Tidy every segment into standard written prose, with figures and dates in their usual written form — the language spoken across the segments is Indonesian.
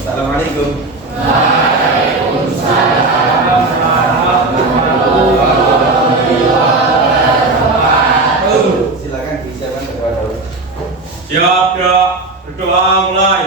Assalamualaikum. Silakan disiapkan berdoa dulu. Siap, Dok. Berdoa mulai.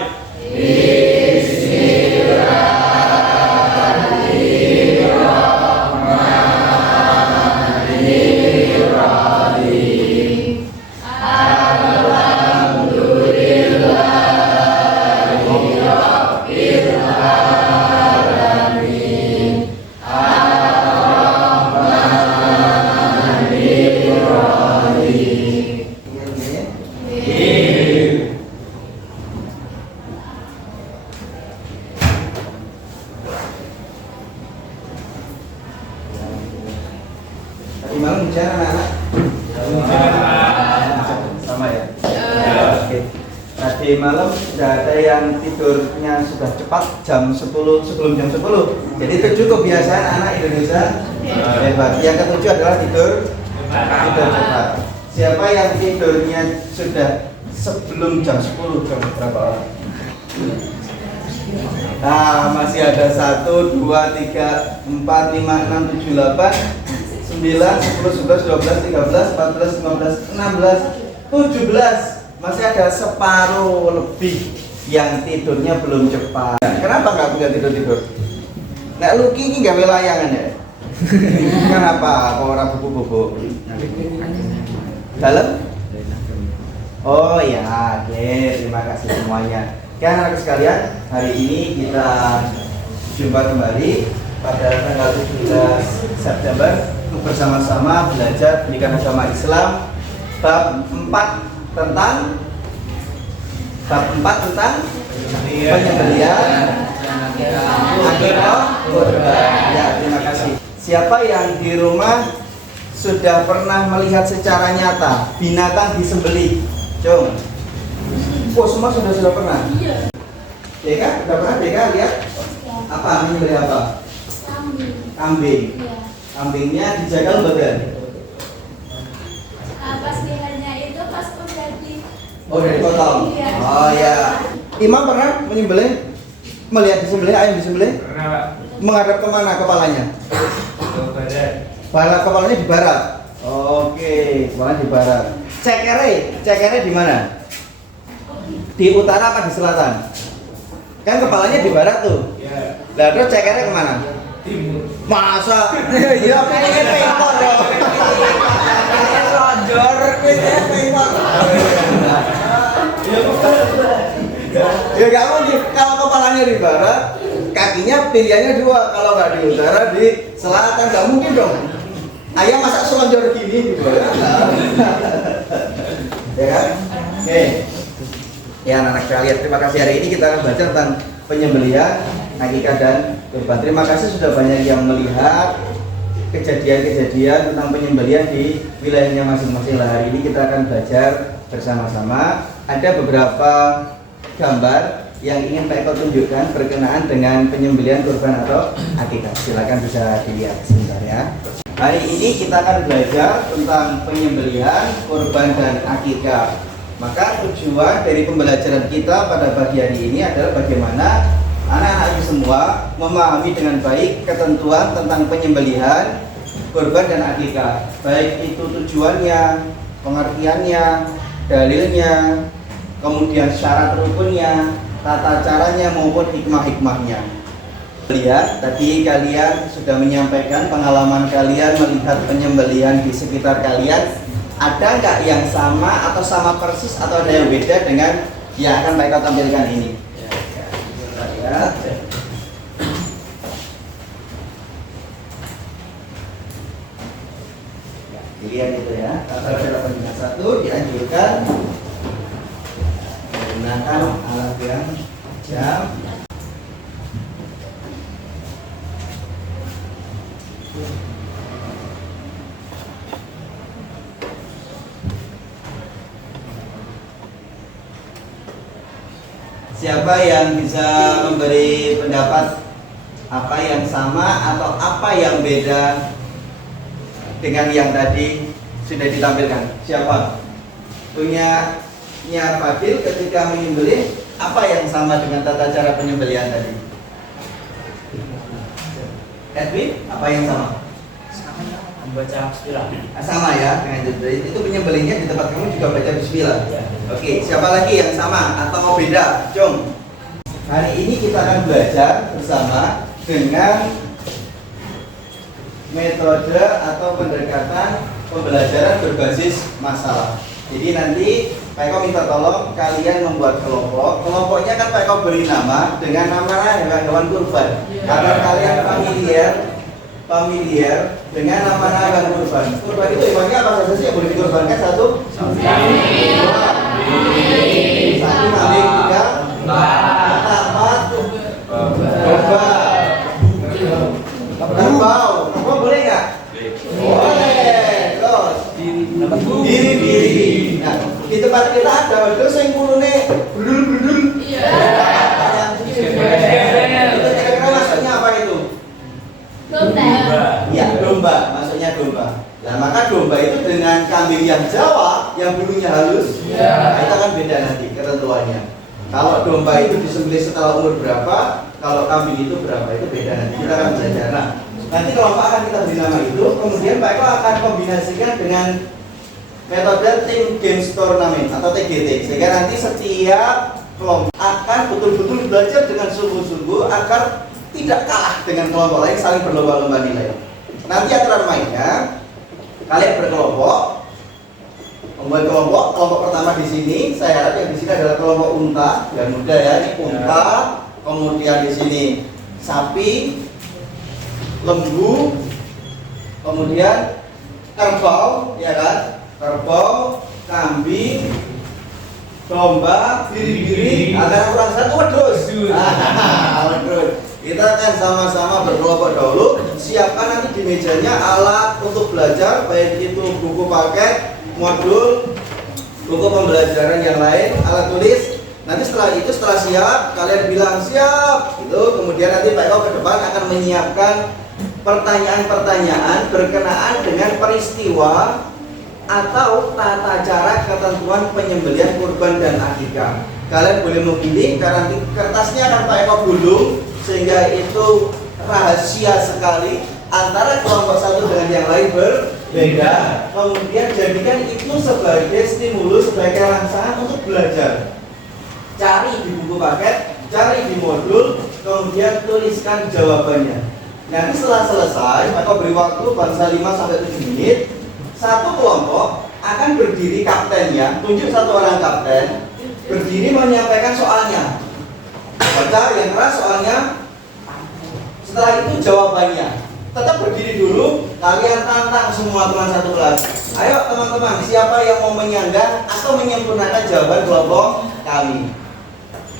Tadi malam hujan anak-anak? Sama ya? Oke. Tadi malam sudah ada yang tidurnya sudah cepat jam 10 sebelum jam 10. Jadi itu cukup kebiasaan anak Indonesia hebat. Yang ketujuh adalah tidur cepat. Siapa yang tidurnya sudah sebelum jam 10? Jam berapa orang? Nah, masih ada 1, 2, 3, 4, 5, 6, 7, 8, 9, 10, 11, 12, 13, 14, 15, 16, 17. Masih ada separuh lebih yang tidurnya belum cepat. Kenapa nggak punya tidur-tidur? Nek Luki ini nggak layangan ya? Kenapa? Kok orang buku-buku? Dalam? Oh ya, oke. Terima kasih semuanya. Oke anak-anak sekalian, hari ini kita jumpa kembali pada tanggal 17 September untuk bersama-sama belajar pendidikan agama Islam bab 4 tentang penyembelihan akikah kurban. Ya, terima kasih. Siapa yang di rumah sudah pernah melihat secara nyata binatang disembelih? Cung. Oh, semua sudah pernah? Iya. Deka, sudah pernah Deka lihat? Apa? Menyembelih apa? Kambing. Kambing. Iya. Kambingnya dijaga lembaga. Pas lehernya itu pas udah di. Oh, dari potong. Iya. Oh ya. Imam pernah menyembelih? Melihat disembelih ayam disembelih? Pernah, Pak. Menghadap kemana kepalanya? Ke badan. Kepalanya di barat. Oke, kepalanya di barat. Cekere di mana? Di utara apa di selatan? Kan kepalanya di barat tuh. Ya. Lah terus cekernya kemana? Timur. Masa? Ya pengen pengkor ya. Lonjor, pengen pengkor. Ya nggak mungkin. Kalau kepalanya di barat, kakinya pilihannya dua. Kalau nggak di utara, di selatan nggak mungkin dong. Ayam masa selonjor gini gitu ya? Ya kan? Oke. Ya anak-anak sekalian, terima kasih. Hari ini kita akan belajar tentang penyembelihan akikah dan kurban. Terima kasih sudah banyak yang melihat kejadian-kejadian tentang penyembelihan di wilayahnya masing-masing. Hari ini kita akan belajar bersama-sama. Ada beberapa gambar yang ingin Pak Eko tunjukkan berkenaan dengan penyembelihan kurban atau akikah. Silakan bisa dilihat sebentar ya. Hari ini kita akan belajar tentang penyembelihan kurban dan akikah. Maka tujuan dari pembelajaran kita pada pagi hari ini adalah bagaimana anak-anak semua memahami dengan baik ketentuan tentang penyembelihan kurban dan akikah. Baik itu tujuannya, pengertiannya, dalilnya, kemudian syarat rukunnya, tata caranya maupun hikmah-hikmahnya. Lihat, tadi kalian sudah menyampaikan pengalaman kalian melihat penyembelihan di sekitar kalian. Ada nggak yang sama atau sama persis atau ada yang beda dengan yang akan mereka tampilkan ini? Ya. Dilihat itu ya. Tata dengan satu dianjurkan menggunakan alat yang jam. Siapa yang bisa memberi pendapat apa yang sama atau apa yang beda dengan yang tadi sudah ditampilkan? Siapa? Punya Nya Fadil ketika menyembelih, apa yang sama dengan tata cara penyembelihan tadi? Edwin, apa yang sama? Membaca bismillah. Sama ya dengan itu penyembelihnya di tempat kamu juga baca bismillah. Oke, siapa lagi yang sama atau beda? Jom. Hari ini kita akan belajar bersama dengan metode atau pendekatan pembelajaran berbasis masalah. Jadi nanti Pak Eko minta tolong kalian membuat kelompok. Kelompoknya kan Pak Eko beri nama dengan nama hewan kurban. Karena kalian familiar dengan nama hewan kurban. Kurban itu hewannya apa saja sih yang boleh dikorbankan? Satu, sapi, kambing, tiga, empat, domba, kerbau. Kerbau boleh nggak? Boleh. Terus diri. Nah, di tempat kita ada wedhus yang kulune brudul. Iya. Itu kira-kira maksudnya apa itu? Domba. Ya, domba, maksudnya domba. Nah, maka domba itu dengan kambing yang Jawa yang bulunya halus, nah, itu akan beda nanti ketentuannya. Kalau domba itu disembelih setelah umur berapa, kalau kambing itu berapa, itu beda nanti. Kita akan belajar. Nah, nanti kelompok akan kita beri nama itu, kemudian Pak Eko akan kombinasikan dengan metode Team Games Tournament atau TGT, sehingga nanti setiap kelompok akan betul-betul belajar dengan sungguh-sungguh agar tidak kalah dengan kelompok lain, saling berlomba-lomba nilai. Nanti aturan mainnya, kalian berkelompok, membuat kelompok pertama di sini, saya harap yang di sini adalah kelompok unta, biar mudah ya, ini unta, kemudian di sini sapi, lembu, kemudian kerbau, ya kan? Kerbau, kambing, domba, biri-biri, ada kurang satu wedhus. Wedhus. Kita akan sama-sama berkelompok dahulu. Siapkan nanti di mejanya alat untuk belajar, baik itu buku paket, modul, buku pembelajaran yang lain, alat tulis. Nanti setelah siap, kalian bilang siap. Itu kemudian nanti Pak Eko ke depan akan menyiapkan pertanyaan-pertanyaan berkenaan dengan peristiwa atau tata cara ketentuan penyembelihan kurban dan akikah. Kalian boleh memilih karena nanti kertasnya akan Pak Eko gulung sehingga itu rahasia sekali antara kelompok satu dengan yang lain berbeda. Kemudian jadikan itu sebagai stimulus, sebagai rangsangan untuk belajar. Cari di buku paket, cari di modul, kemudian tuliskan jawabannya. Nanti setelah selesai, Pak Eko beri waktu bangsa 5-7 menit. Satu kelompok akan berdiri kaptennya, tunjuk satu orang kapten, berdiri menyampaikan soalnya. Baca yang keras soalnya. Setelah itu jawabannya. Tetap berdiri dulu, kalian tantang semua teman satu kelas. Ayo teman-teman, siapa yang mau menyandang atau menyempurnakan jawaban kelompok kami?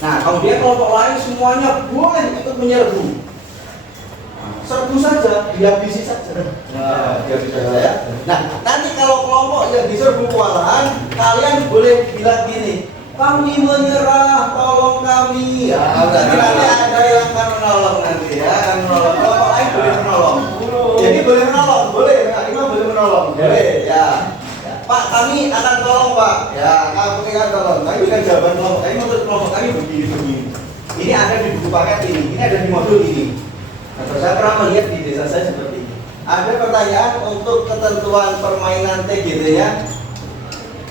Nah, kemudian kelompok lain semuanya boleh ikut menyerbu. Serbu saja, dihabisi saja. Nah, dihabisi saja ya. Nah, nanti kalau kelompok yang diserbu kewalahan, kalian boleh bilang gini, kami menyerah, tolong kami. Ya, nanti ada yang akan menolong nanti ya, akan menolong. Kelompok lain boleh menolong. Jadi boleh menolong, boleh. Lima boleh menolong, boleh. Ya. Pak, kami akan tolong Pak. Ya, kami akan tolong. Tapi bukan jawaban kelompok. Tapi menurut kelompok kami begini. Ini ada di buku paket ini ada di modul ini. Nah, saya pernah melihat di desa saya seperti ini. Ada pertanyaan untuk ketentuan permainan TGT-nya.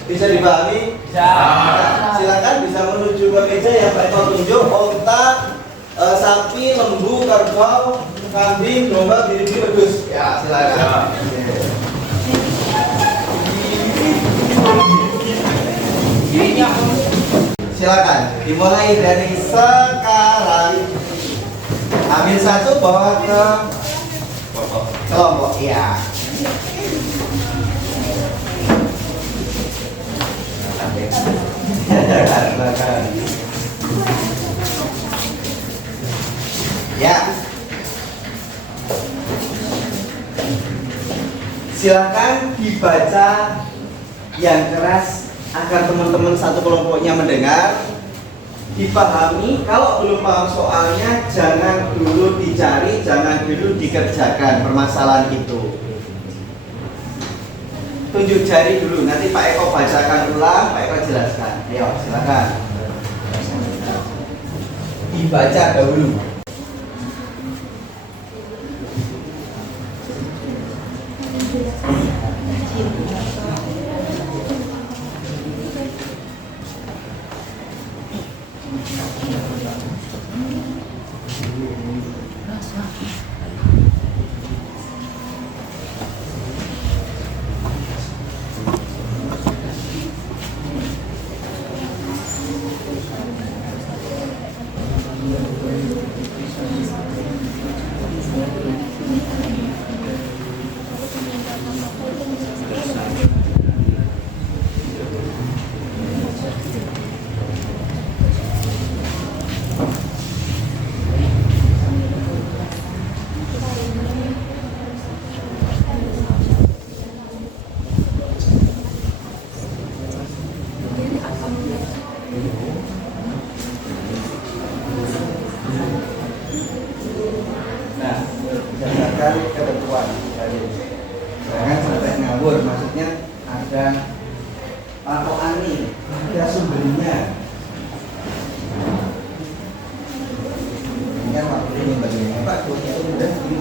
Bisa dipahami? Bisa. Nah, silakan bisa menuju ke meja yang Pak Eko tunjuk. Unta, sapi, lembu, kerbau, kambing, domba, biri-biri, wedhus. Ya, silakan. Silakan. Dimulai dari sekarang. Ambil satu bawa ke kelompok. Iya. Ya. Silakan dibaca yang keras agar teman-teman satu kelompoknya mendengar, dipahami. Kalau belum paham soalnya, jangan dulu dicari, jangan dulu dikerjakan permasalahan itu. tunjuk jari dulu. Nanti Pak Eko bacakan ulang, Pak Eko jelaskan. Ayo, silakan. Dibaca dahulu. Nah, berdasarkan ketentuan tadi, jangan sampai ngawur. Maksudnya ada patokan nih, ada sumbernya. Ini kan waktu ini bagiannya Pak, itu udah ini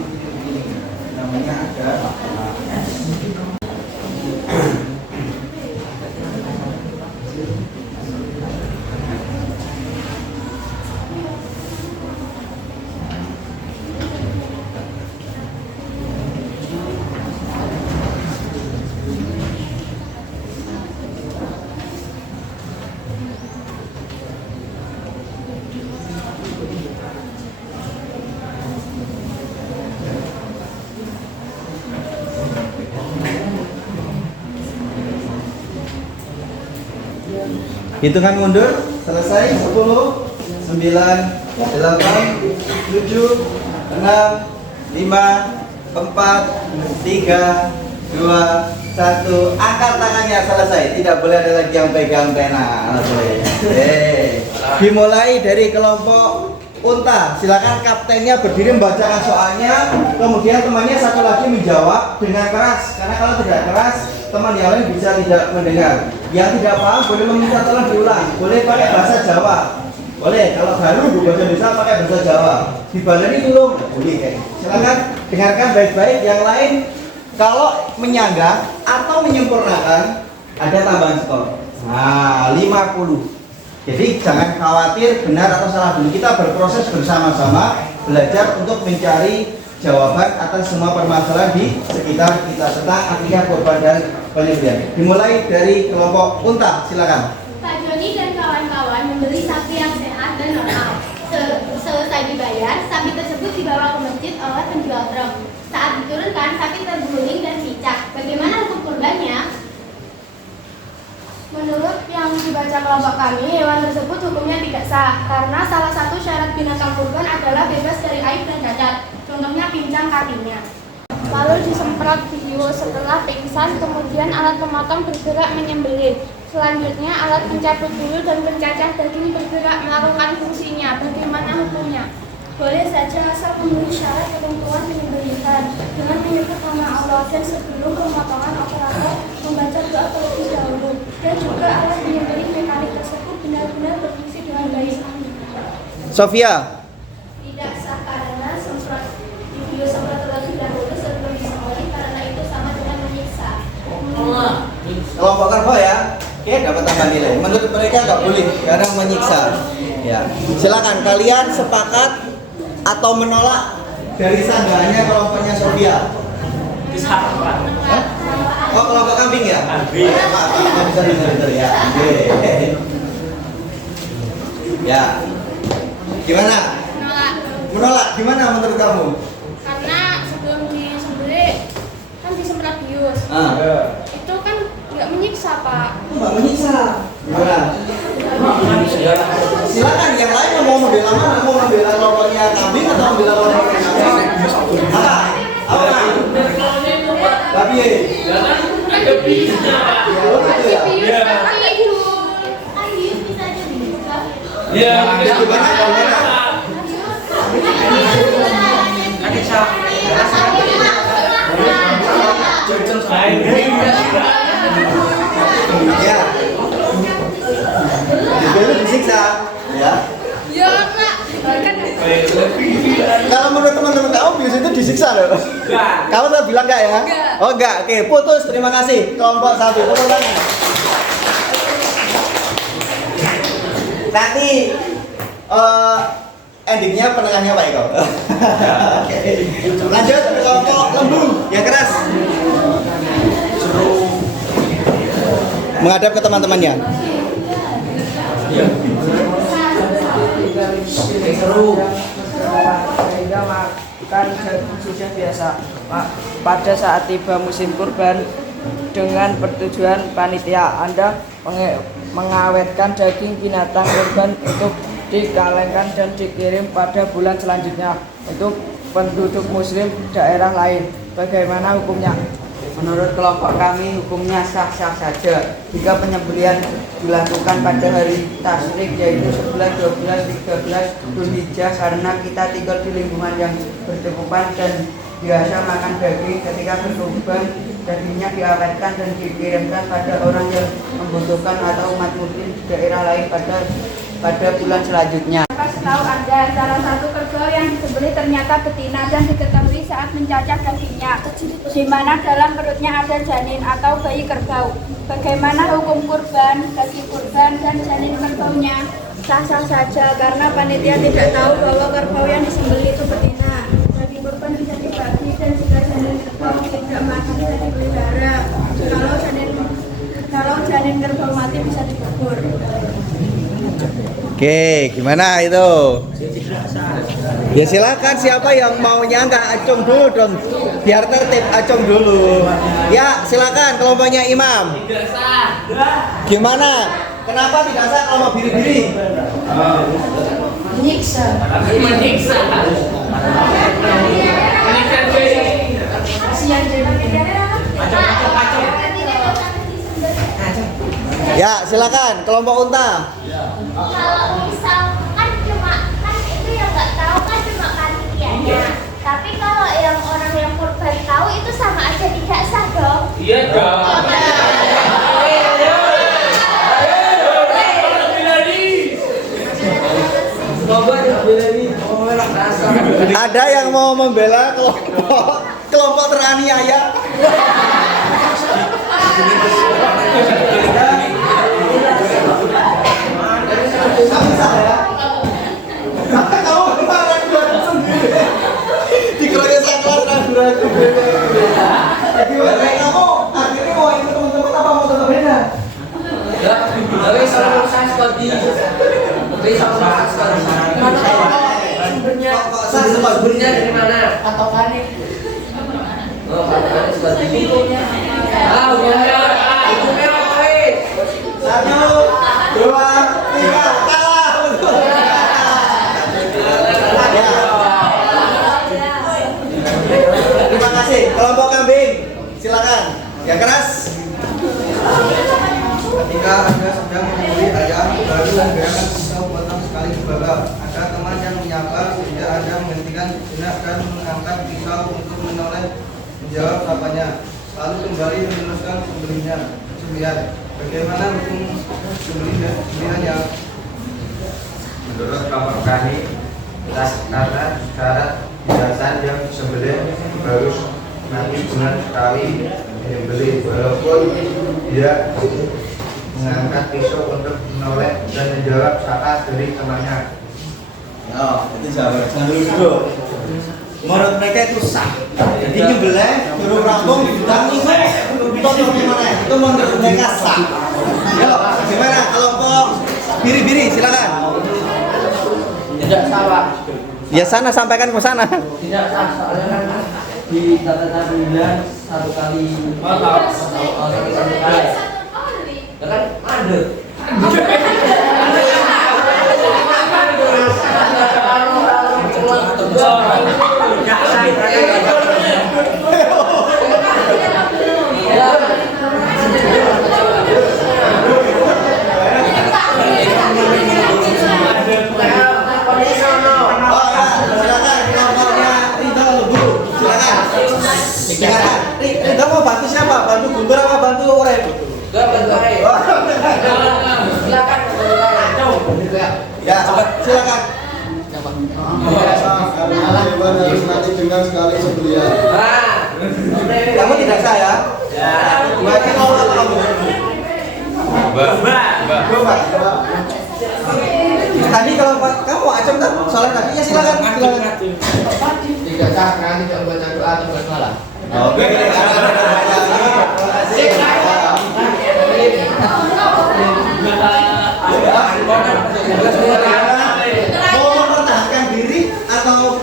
namanya ada patokan. Hitungan mundur, selesai. 10, 9, 8, 7, 6, 5, 4, 3, 2, 1. Angkat tangannya, selesai. Tidak boleh ada lagi yang pegang pena. Dimulai dari kelompok unta. Silakan kaptennya berdiri membacakan soalnya. Kemudian temannya satu lagi menjawab dengan keras. Karena kalau tidak keras, teman yang lain bisa tidak mendengar. Yang tidak paham boleh meminta tolong diulang. Boleh pakai bahasa Jawa. Boleh. Kalau baru bahasa Indonesia pakai bahasa Jawa. Dibaleni tolong. Boleh. Silakan dengarkan baik-baik. Yang lain kalau menyanggah atau menyempurnakan ada tambahan skor. Nah, 50. Jadi jangan khawatir benar atau salah dulu. Kita berproses bersama-sama belajar untuk mencari jawaban atas semua permasalahan di sekitar kita tentang akikah, kurban dan penyembelihan. Dimulai dari kelompok unta, silakan. Pak Joni dan kawan-kawan membeli sapi yang sehat dan normal. Selesai dibayar, sapi tersebut dibawa ke masjid oleh penjual truk. Saat diturunkan, sapi terguling dan picak. Bagaimana hukum kurbannya? Menurut yang dibaca kelompok kami, hewan tersebut hukumnya tidak sah karena salah satu syarat binatang kurban adalah bebas dari aib dan cacat. Contohnya pincang kakinya. Lalu disemprot bius setelah pingsan, kemudian alat pemotong bergerak menyembelih. Selanjutnya alat pencabut bulu dan pencacah daging bergerak melakukan fungsinya. Bagaimana hukumnya? Boleh saja asal memenuhi syarat ketentuan penyembelihan dengan menyebut nama Allah dan sebelum pemotongan operator membaca doa terlebih dahulu, dan juga alat penyembelih mekanik tersebut benar-benar berfungsi dengan baik. Sofia. Tidak sah karena semprot video semprot terlebih dahulu sebelum disembelih karena itu sama dengan menyiksa. Kelompok kerbau ya. Oke, dapat tambah nilai. Menurut mereka nggak boleh karena menyiksa. Ya, silakan kalian sepakat atau menolak dari sanggahannya kelompoknya Sofia. Oh, kelompok kambing ya? Kambing. Maaf, bisa ya. Oke. Ya. Gimana? Menolak. Gimana menurut kamu? Karena sebelum disembelih kan disemprot bius. Itu kan nggak menyiksa, Pak. Nggak menyiksa. Gimana? Silakan yang lain mau membela mana? Mau membela kelompoknya kambing atau membela kelompoknya kambing? Apa? Tapi Ada bisnya, Pak. Iya. Iya. Ya. Dibeli disiksa, ya. Ya, Kak. Kan Kalau menurut teman-teman kamu bius itu disiksa loh. Kamu tuh bilang enggak ya? Enggak. Oh enggak. Oke, putus. Terima kasih. Kelompok 1 tepuk tangan. Nanti endingnya penengahnya Pak Eko. Oke. Lanjut kelompok lembu yang keras. Menghadap ke teman-temannya. Seru. Sehingga makan sudah biasa. Pada saat tiba musim kurban, dengan persetujuan panitia, Anda mengawetkan daging binatang kurban untuk dikalengkan dan dikirim pada bulan selanjutnya untuk penduduk muslim daerah lain. Bagaimana hukumnya? Menurut kelompok kami, hukumnya sah-sah saja jika penyembelihan dilakukan pada hari tasyrik, yaitu 11, 12, 13 Dzulhijjah, karena kita tinggal di lingkungan yang berkecukupan dan biasa makan daging. Ketika berkurban, dagingnya diawetkan dan dikirimkan pada orang yang membutuhkan atau umat muslim di daerah lain pada bulan selanjutnya. setahu Anda, salah satu kerbau yang disembelih ternyata betina dan diketahui saat mencacah dagingnya, di mana dalam perutnya ada janin atau bayi kerbau. Bagaimana hukum kurban, daging kurban dan janin kerbaunya? Sah-sah saja karena panitia tidak tahu bahwa kerbau yang disembelih itu betina. Daging kurban bisa dibagi dan jika janin kerbau tidak mati bisa dipelihara. Kalau janin kerbau mati bisa dikubur. Oke, gimana itu? Ya silakan, siapa yang mau nyangka, acung dulu dong. Biar tertib, acung dulu. Ya, silakan kelompoknya Imam. Tidak sah. Gimana? Kenapa tidak sah kalau mau biri-biri? Menyiksa. Menyiksa. Menyiksa diri. Kasihan jadi. Ya, silakan kelompok Unta. Kalau misal kan itu yang nggak tahu kan cuma panitianya. Tapi kalau yang orang yang kurban tahu itu sama aja tidak sah dong. Iya dong. Ada yang mau membela kelompok teraniaya? Kamu kemarin sendiri dikeroyok saya kelas ragu-ragu. Gimana kamu akhirnya mau ikut teman-teman apa mau tetap beda? Tapi sama saya seperti sumbernya dari mana? Patokannya. Oh, patokannya seperti itu. Hukumnya apa? 1, 2, 3, kalah. Terima kasih. Kelompok kambing, silakan. Yang keras. Ketika Anda sedang menyembelih ayam, baru gerakan pisau potong sekali dibakar. Ada teman yang menyapa sehingga Anda menghentikan sejenak dan mengangkat pisau untuk menjawab sapanya. Lalu kembali meneruskan sembelihan. Bagaimana hukum sembelihannya? Menurut kelompok kami, karena syarat biasan yang disembelih harus nanti benar sekali menyembelih, walaupun dia mengangkat pisau untuk menoleh dan menjawab sapa dari temannya. Oh, itu jangan dulu. Menurut mereka itu sah. Jadi nyembelih, turun rambung, dan itu gimana? Itu menurut mereka sah. Yo, gimana kelompok biri-biri, silakan. Tidak salah. Ya sana, sampaikan ke sana. Tidak sah, soalnya kan di tata bulan satu kali. Satu kali. Ya kan ada. Silakan mau bantu Ya, silakan. Karena hewan harus mati dengan sekali sembelihan. Kamu tidak sah ya? Berarti kalau kamu Domba. Tadi kalau kamu acem kan soalnya tadi ya silakan. Tidak sah karena tidak membaca doa atau basmalah. Oke. Mau mempertahankan diri atau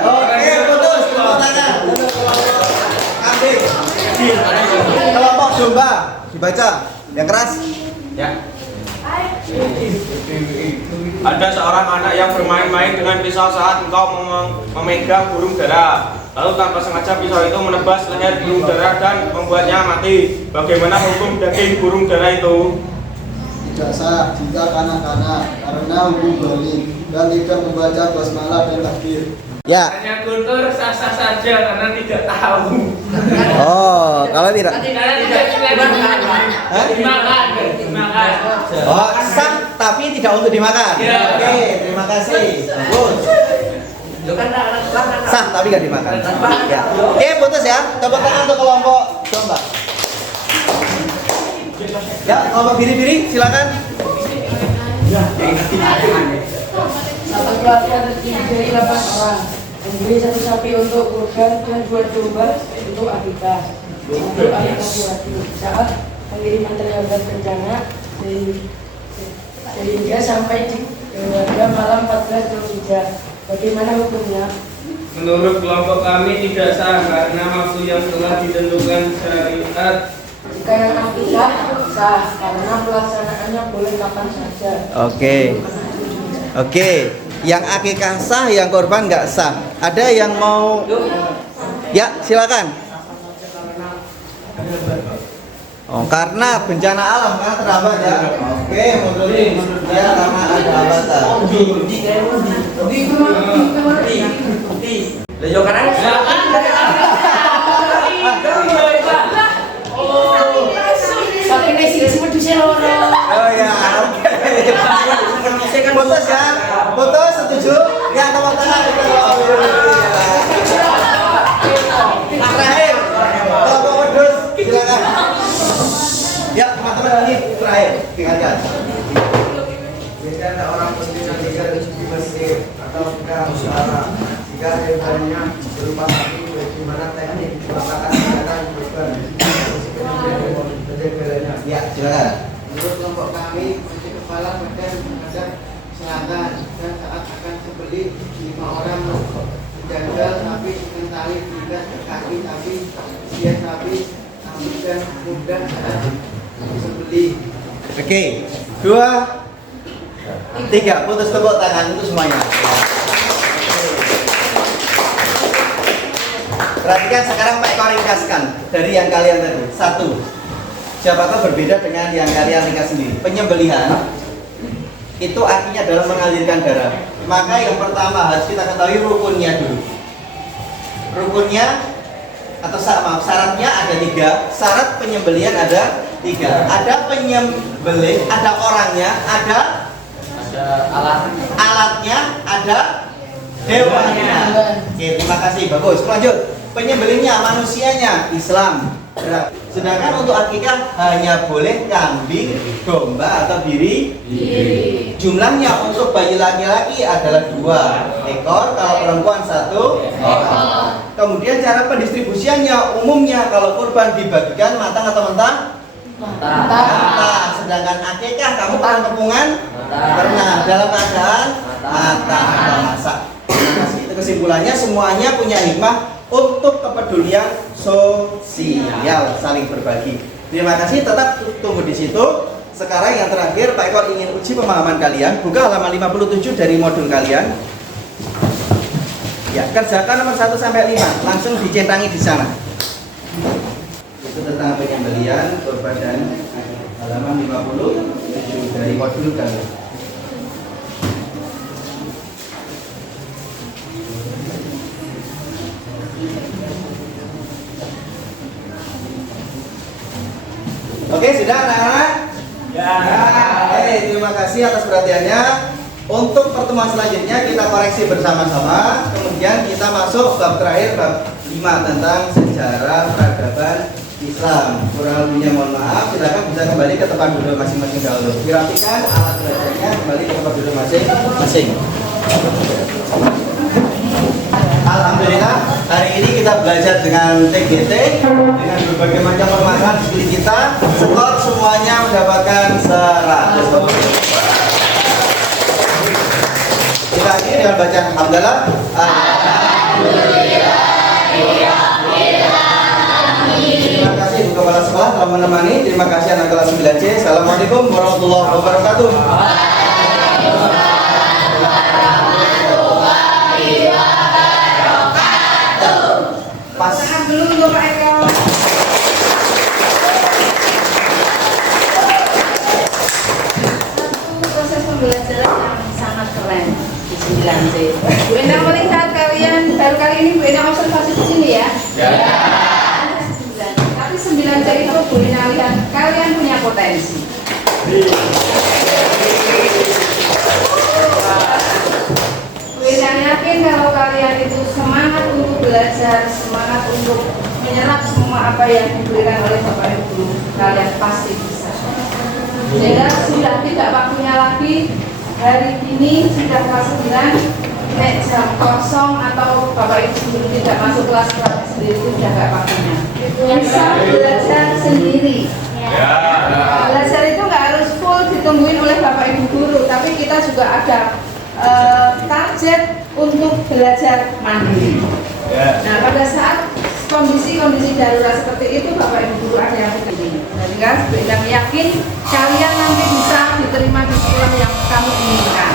Oke, putus tepuk tangan. Kambing. Kelompok domba dibaca yang keras. Ya. Ada seorang anak yang bermain-main dengan pisau saat engkau memegang burung dara. Lalu tanpa sengaja pisau itu menebas leher burung dara dan membuatnya mati. Bagaimana hukum daging burung dara itu? Tidak sah jika kanak-kanak karena hukum balik dan tidak membaca basmalah dan takbir. Ya. Hanya Guntur sah-sah saja karena tidak tahu. Oh, kalau tidak. Karena tidak dimakan. Oh, sah tapi tidak untuk dimakan. Ya. Oke, terima kasih. Bagus. Sah tapi nggak dimakan. Ya. Oke, putus ya. Tepuk tangan untuk kelompok domba. Ya, kelompok biri-biri silakan. Satu keluarga terdiri dari 8 orang. Membeli 1 sapi untuk kurban dan 2 domba untuk akikah. Untuk akikah laki. Saat pengiriman terlambat bencana sehingga sampai di keluarga malam 14 Zulhijjah. Bagaimana hukumnya? Menurut kelompok kami tidak sah karena waktu yang telah ditentukan syariat. Jika yang akikah sah karena pelaksanaannya boleh kapan saja. Oke. Yang akikah sah, yang korban nggak sah. Ada yang mau? Ya, silakan. Oh, karena bencana alam, karena terhambat ya. Oke, mundur ya karena ada hambatan. Oh ya, oke. Putus ya, putus setuju? Ya, tepuk tangan. Terakhir, kelompok wedus, silakan. Ya, teman-teman ini terakhir, tinggalkan. Jika ada orang berzina di masjid atau jika hewannya berupa sapi, bagaimana teknik melakukan tindakan korban? Ya, silakan. Menurut kelompok kami, kunci kepala badan menghadap selatan dan saat akan sembelih 5 orang menjajal sapi dengan tali diikat ke kaki sapi, siang sapi, rambut dan mudah saat disembelih. Oke, 2, 3, putus tepuk tangan untuk semuanya. Perhatikan sekarang Pak Eko ringkaskan dari yang kalian tadi. 1. Siapakah berbeda dengan yang kalian ringkas sendiri? Penyembelihan itu artinya adalah mengalirkan darah. Maka yang pertama harus kita ketahui rukunnya dulu. Rukunnya atau syaratnya ada 3. Syarat penyembelihan ada 3. Ada penyembelih, ada orangnya, ada alatnya, ada hewannya. Oke, terima kasih, bagus. Lanjut. Penyembelihnya manusianya Islam. Sedangkan untuk akikah hanya boleh kambing, domba atau biri. Jumlahnya untuk bayi laki-laki adalah 2 ekor, kalau perempuan 1 ekor. Kemudian cara pendistribusiannya umumnya kalau kurban dibagikan matang atau mentah? Mentah. Sedangkan akikah kamu tahan kepungan? Pernah. Dalam keadaan matang atau masak. Itu kesimpulannya, semuanya punya hikmah untuk kepedulian sosial, saling berbagi. Terima kasih, tetap tunggu di situ. Sekarang yang terakhir, Pak Eko ingin uji pemahaman kalian. Buka halaman 57 dari modul kalian. Ya, kerjakan nomor 1 sampai 5, langsung dicentangi di sana. Itu tentang penyembelihan korban dan halaman 57 dari modul kalian. Oke, sudah anak-anak? Ya. Terima kasih atas perhatiannya. Untuk pertemuan selanjutnya kita koreksi bersama-sama. Kemudian kita masuk bab terakhir, bab 5 tentang sejarah peradaban Islam. Kurang lebihnya mohon maaf. Silakan bisa kembali ke tempat duduk masing-masing dahulu. Dirapikan alat belajarnya, kembali ke tempat duduk masing-masing. Alhamdulillah, hari ini kita belajar dengan TGT, dengan berbagai macam permasalahan di sekeliling kita. Skor semuanya mendapatkan 100. Kita akhiri dengan bacaan alhamdulillah. Terima kasih untuk kepala sekolah telah menemani. Terima kasih anak kelas 9C. Assalamualaikum warahmatullahi wabarakatuh. Pasangan dulu Pak Eko. Satu proses pembelajaran yang sangat keren di 9C. Bu Endang melihat kalian baru kali ini Bu Endang observasi di sini ya. Ya. Tapi 9C itu Bu Endang lihat kalian punya potensi. Saya yakin kalau kalian itu semangat untuk belajar, semangat untuk menyerap semua apa yang diberikan oleh Bapak Ibu guru, kalian pasti bisa. Sehingga sudah tidak waktunya lagi, hari ini sudah kelas 9, jam kosong atau Bapak Ibu guru tidak masuk kelas sendiri itu sudah tidak waktunya. Bisa belajar sendiri. Belajar itu nggak harus full ditungguin oleh Bapak Ibu guru, tapi kita juga ada target untuk belajar mandiri. Nah, pada saat kondisi-kondisi darurat seperti itu, Bapak Ibu guru ada yang begini. Sehingga Bu Endang yakin kalian nanti bisa diterima di sekolah yang kamu inginkan.